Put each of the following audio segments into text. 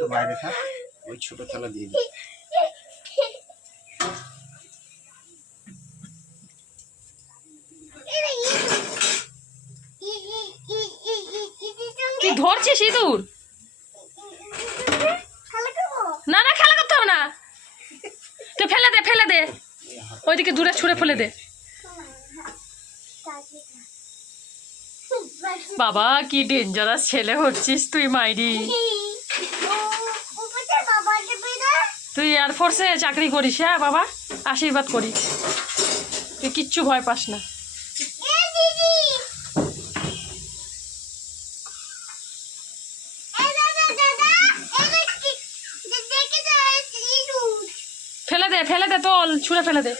তো বাইরে থাক, ওই ছোট থালা দিয়ে দিই। কি ধরছিস ইঁদুর? না না, খেলা করতে হবে না, তুই ফেলে দে, ফেলে দে, ওইদিকে দূরে ছুঁড়ে ফেলে দে। বাবা কি ডেঞ্জারাস ছেলে হচ্ছিস তুই মাইরি। তুই এয়ারফোর্সে চাকরি করিস? হ্যাঁ বাবা, আশীর্বাদ করি, তুই কিচ্ছু ভয় পাস না। ফেলে দে, ফেলে দে, তোল, ছুঁড়ে ফেলে দে।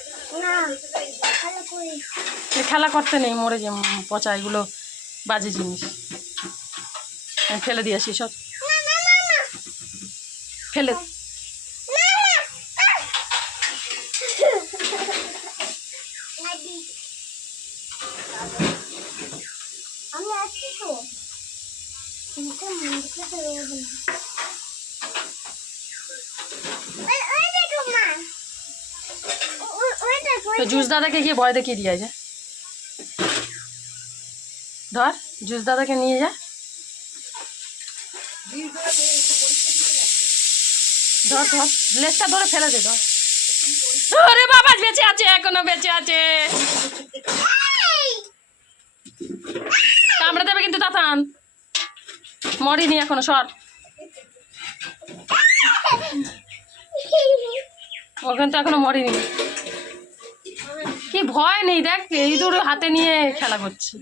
খেলা করতে নেই, মরে যে পচা, এগুলো বাজে জিনিস। আমি ফেলে দিয়ে আসি সব, ফেলে। জুস দাদাকে গিয়ে ভয় দেখিয়ে দিয়ে যা, ধর জুস দাদাকে নিয়ে যা, ধর ধর, লেজটা ধরে ফেলে দে, ধর। আরে বাবা বেঁচে আছে, এখনো বেঁচে আছে, কামড়ে দেবে কিন্তু তাতান, মরিনি এখনো, সর। ওখান তো এখনো মরিনি, কি ভয় নেই, দেখ ইঁদুর হাতে নিয়ে খেলা করছে।